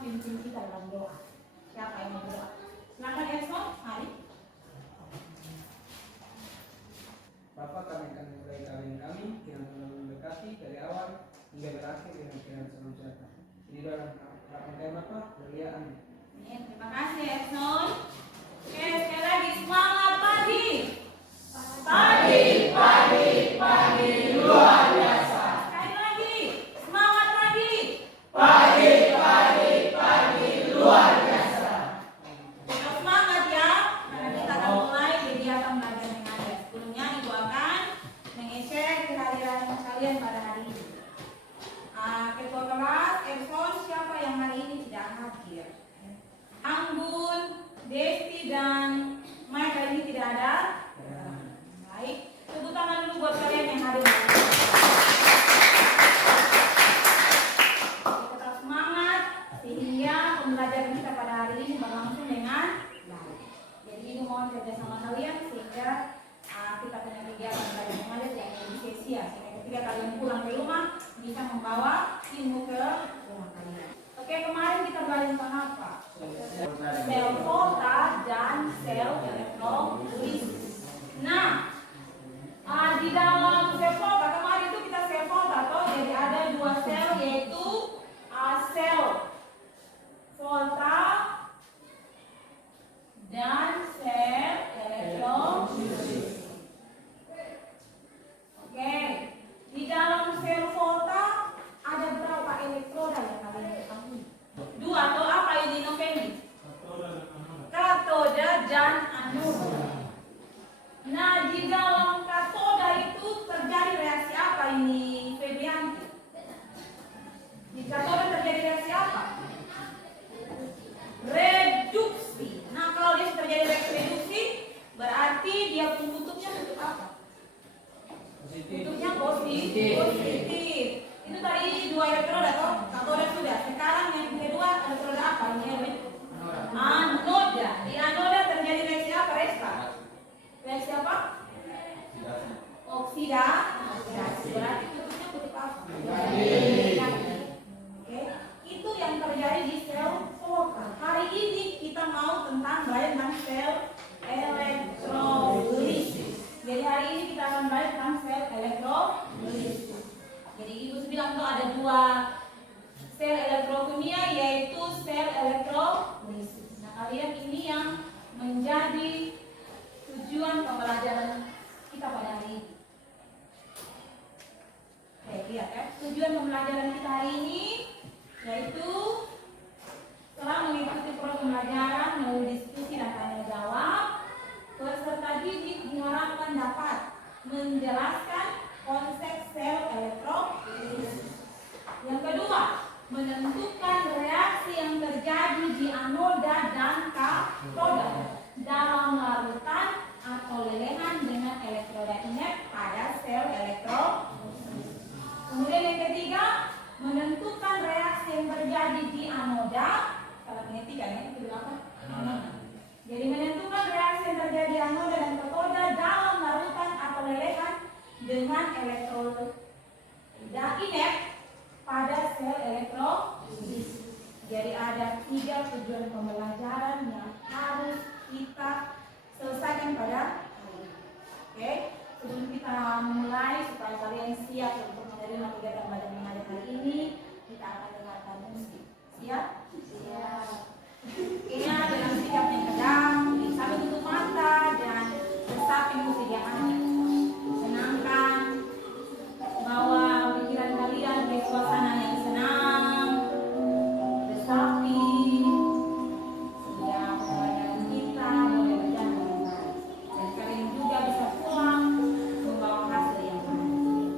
pimpin kita dalam doa. Siapa yang mau berdoa? Silakan Edson, Hari. Bapa, kami akan mulai kalian kami, kiranya Tuhan memberkati dari awal hingga berakhir dengan kiranya selalu sejahtera. Di dalam harapan kami Bapa, kemuliaan. Terima kasih Edson. Oke, sekali lagi semangat pagi. Pagi, pagi, pagi luar biasa. Sekali lagi, semangat pagi. Pagi, pagi, pagi luar biasa. Tetap semangat ya, karena kita akan mulai kegiatan belajar mengajar. Sebelumnya Ibu akan mengecek kehadiran kalian pada hari ini. Ketua kelas Edson, siapa yang hari ini tidak hadir? Anggun, Desti dan Mike hari ini tidak ada. Baik, tepuk tangan dulu buat kalian yang hadir. Tetap semangat sehingga pembelajaran kita pada hari ini berlangsung dengan baik. Jadi ini mohon kerjasama kalian sehingga kita punya kegiatan belajar mengajar yang lebih sia-sia. Sehingga ketika kalian pulang ke rumah bisa membawa ilmu ke rumah kalian. Oke, kemarin kita belajar tentang apa? Sel volta dan sel elektrolisis. Nah, di dalam sel volta kemarin itu kita sel volta toh, jadi ada dua sel yaitu sel volta dan sel elektrolisis. Oke, di dalam sel volta ada berapa elektroda yang kalian ketahui? Dua atau apa ini Novendi? Katoda dan anoda. Nah, di dalam katoda itu terjadi reaksi apa ini Febrianti? Di katoda terjadi reaksi apa? Reduksi. Nah, kalau dia terjadi reaksi reduksi, berarti dia kutubnya kutub apa? Kutubnya positif. Itu tadi dua elektroda toh, katoda sudah. Sekarang yang kedua elektroda apa ini Erwin? Anoda. Di anoda terjadi reaksi apa Resta? Reaksi apa? Oksidasi. Berarti kutubnya kutub apa? Oke, itu yang terjadi di sel volta. Hari ini kita mau tentang belajar tentang sel elektrolisis. Jadi hari ini kita akan belajar tentang sel elektrolisis. Jadi Ibu bilang tuh ada dua sel elektrokimia yaitu sel elektrolisis. Nah, kalian ini yang menjadi tujuan pembelajaran kita pada hari ini. Oke, lihat ya. Tujuan pembelajaran kita hari ini yaitu setelah mengikuti program pembelajaran melalui diskusi dan tanya jawab, peserta didik diharapkan dapat menjelaskan konsep sel elektrolisis. Yang kedua, menentukan reaksi yang terjadi di anoda dan katoda dalam larutan atau lelehan dengan elektroda inert pada sel elektrolisis. Kemudian yang ketiga, menentukan reaksi yang terjadi di anoda. Kalau ini tiga ya, itu apa? Anoda. Jadi menentukan reaksi yang terjadi di anoda dan katoda dalam larutan atau lelehan dengan elektroda inert pada sel elektrolisis. Jadi ada 3 tujuan pembelajaran yang harus kita selesaikan pada hari ini. Oke, sebelum kita mulai supaya kalian siap untuk menerima kegiatan belajar mengajar hari ini, kita akan dengarkan musik. Siap? Siap. Ini dengan sikap yang tenang, sambil tutup mata dan resapi musik yang ada. Senangkan, bawa pikiran kalian ke suasana yang senang, resapi, sehingga pembelajaran kita boleh berjalan dengan baik. Dan kalian juga bisa pulang membawa hasil yang baik.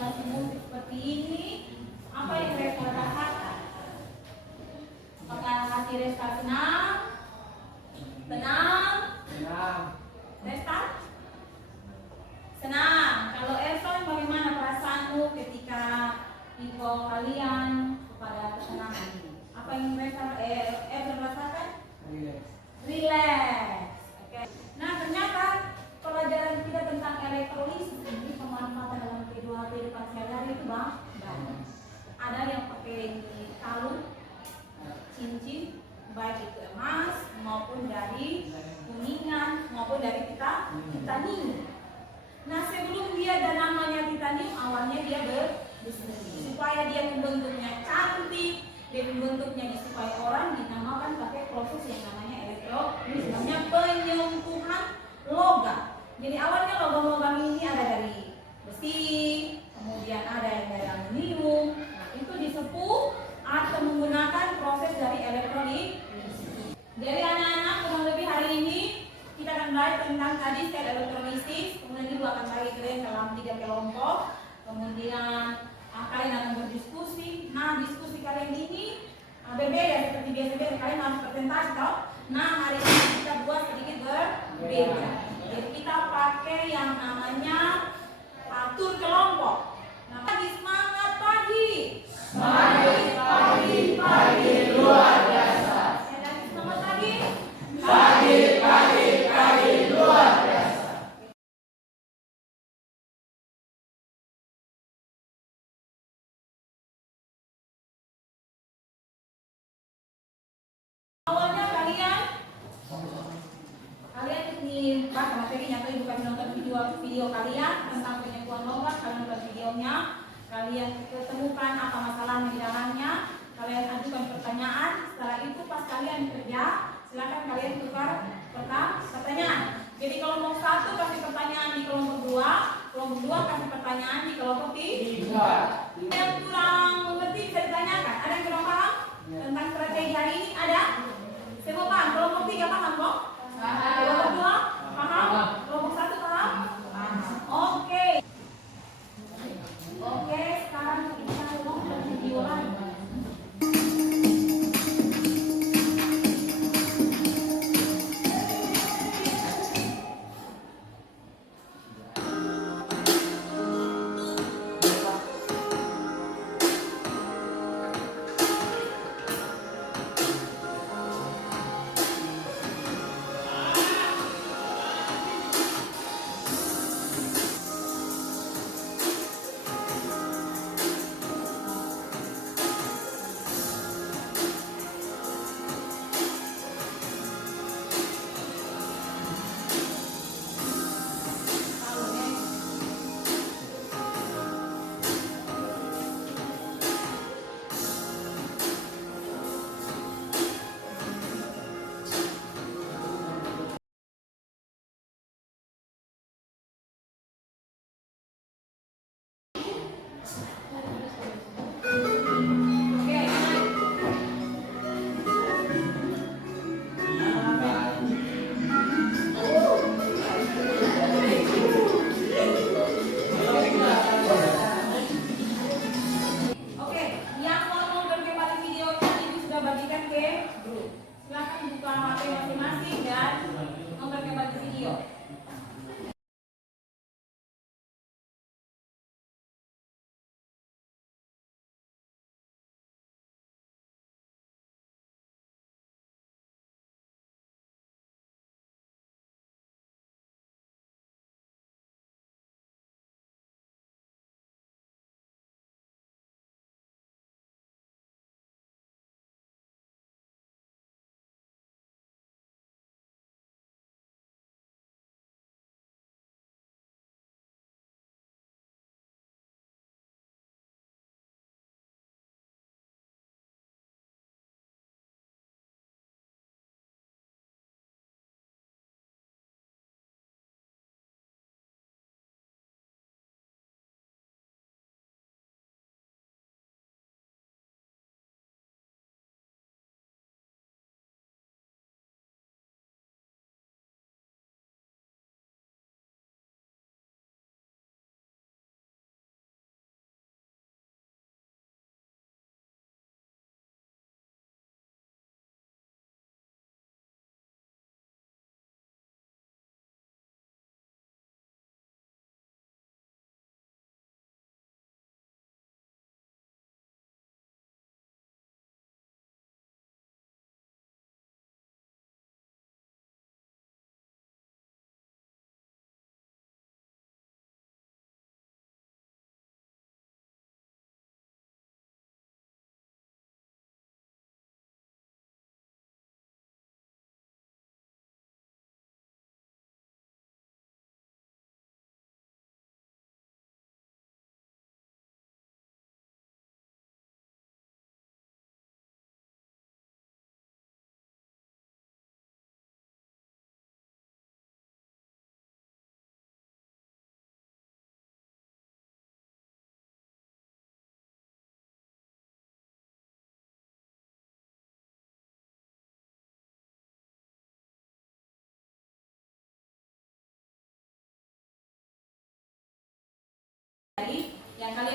dikasih musik seperti ini, apa yang mereka rasakan? Apakah hati Resta senang? Tenang? Tenang. Resta? Senang. Kalau Erson, bagaimana perasaanmu ketika info kalian kepada kesenangan ini? Apa yang Erson rasakan? Relax. Relax. Oke. Nah, ternyata pelajaran kita tentang elektrolisis ini pemanfaatan dalam kehidupan sehari-hari itu banyak. Ada yang pakai kalung, cincin, baik itu emas maupun dari kuningan maupun dari titanium. Nah, sebelum dia ada namanya titanium, awalnya dia berseri supaya dia membentuknya cantik, dia membentuknya disukai orang, dinamakan pakai proses yang namanya elektrolisis, namanya penyembuhan logam. Jadi awalnya logam-logam ini ada dari besi, kemudian ada yang dari aluminium. Nah, itu disepuh atau menggunakan proses dari elektrolisis. Jadi anak-anak, kurang lebih hari ini kita akan belajar tentang tadi sel elektrolisis. Kemudian ibu akan bagi kalian dalam 3 kelompok. Kemudian kalian akan berdiskusi. Nah, diskusi kalian ini berbeda seperti biasa-biasa, kalian harus presentasi toh. Nah, hari ini kita buat sedikit berbeda. Jadi kita pakai yang namanya atur kelompok. Nah, pagi semangat pagi. Pagi luar biasa. Semangat pagi. Pagi luar biasa. Awalnya kalian ini baca materinya atau ibu kami nonton video kalian tentang penyembuhan logam, kalian nonton videonya, kalian ketemukan apa masalahnya di dalamnya, kalian ajukan pertanyaan. Setelah itu pas kalian kerja, silakan kalian tukar pertanyaan. Jadi kelompok 1 kasih pertanyaan di kelompok 2, kelompok 2 kasih pertanyaan di kelompok 3. Yang kurang mengerti bisa ditanyakan. Ada yang kurang paham tentang strategi hari ini? Ada? Semua paham? Kelompok 3 paham kok? Kelompok 2 paham? Kelompok 1 paham? Oke. Oke, sekarang kita nonton video lagi.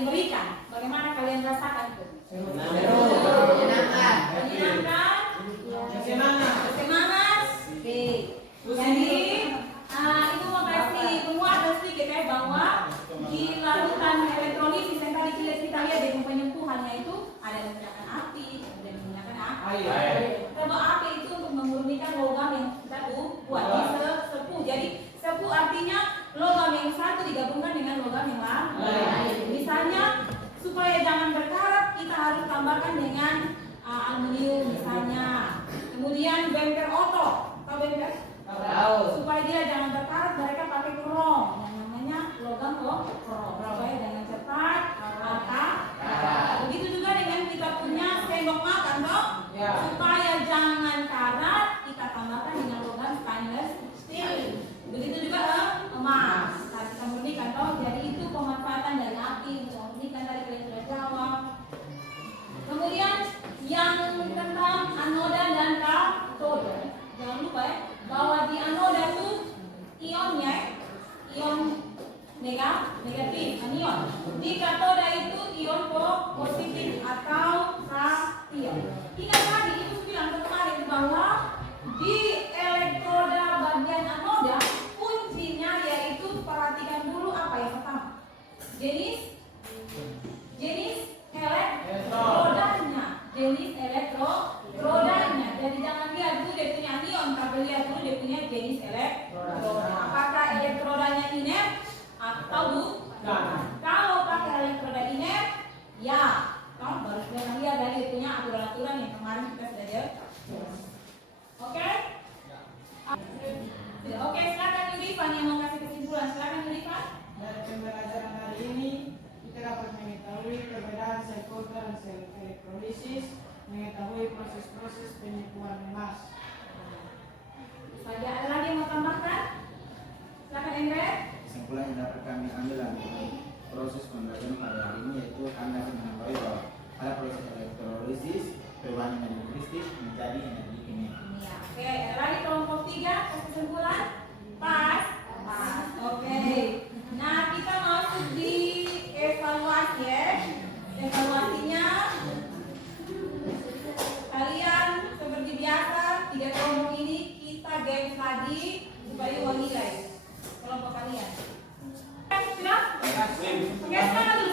kalian berikan. Bagaimana kalian rasakan itu? Menyenangkan. Menyenangkan? Semangat. Bersemangat? Oke. Jadi itu mau kasih penguatan sedikit ya, bahwa di larutan elektrolisis yang tadi kita lihat dengan penyembuhannya itu ada yang menggunakan api, ada yang menggunakan Air. Kalau api itu untuk memurnikan logam yang kita buat di sepu. Jadi sepu artinya logam yang satu digabungkan dengan logam yang lain. Misalnya supaya jangan berkarat kita harus tambahkan dengan aluminium misalnya. Kemudian bemper oto, tahu bemper? Supaya dia jangan berkarat mereka pakai krom yang namanya logam krom supaya jangan cepat patah. Begitu juga dengan kita punya sendok makan toh, supaya jangan karat kita tambahkan dengan logam stainless steel. Begitu juga emas kita murnikan toh. Jadi itu pemanfaatan dari api untuk memurnikan, tadi kalian sudah jawab. Kemudian yang tentang anoda dan katoda, jangan lupa ya bahwa di anoda itu ionnya ion negatif anion. Di katoda itu ion positif atau kation. Ingat tadi itu bilang kemarin bahwa di elektroda bagian anoda kuncinya yaitu perhatikan dulu apa yang pertama. Jenis elektrodanya. Jenis elektrodanya. Jadi jangan lihat dulu dia punya anion, tapi lihat dulu dia punya jenis elektroda. Apakah elektrodanya inert atau bukan? Kalau pakai elektroda inert, ya, kamu baru sudah lihat dari punya aturan-aturan yang kemarin kita sudah lihat. Oke? Oke, silakan Yudifan yang mau kasih kesimpulan. Silakan Yudifan. Dari pembelajaran hari ini kita dapat mengetahui perbedaan sel kotor dan sel elektrolisis, mengetahui proses-proses penyembuhan emas. Saja ada lagi yang mau tambahkan? Silakan Emre. Kesimpulan yang dapat kami ambil dari proses pembelajaran pada hari ini yaitu kami dapat mengetahui bahwa pada proses elektrolisis perubahan energi listrik menjadi energi kimia. Ya, oke, ada lagi kelompok 3 kesimpulan? Pas. Oke. Nah, kita masuk di evaluasi ya. Evaluasinya kalian seperti biasa 3 kelompok ini kita games lagi supaya uang nilai kelompok kalian. Sudah? Oke, sekarang dulu.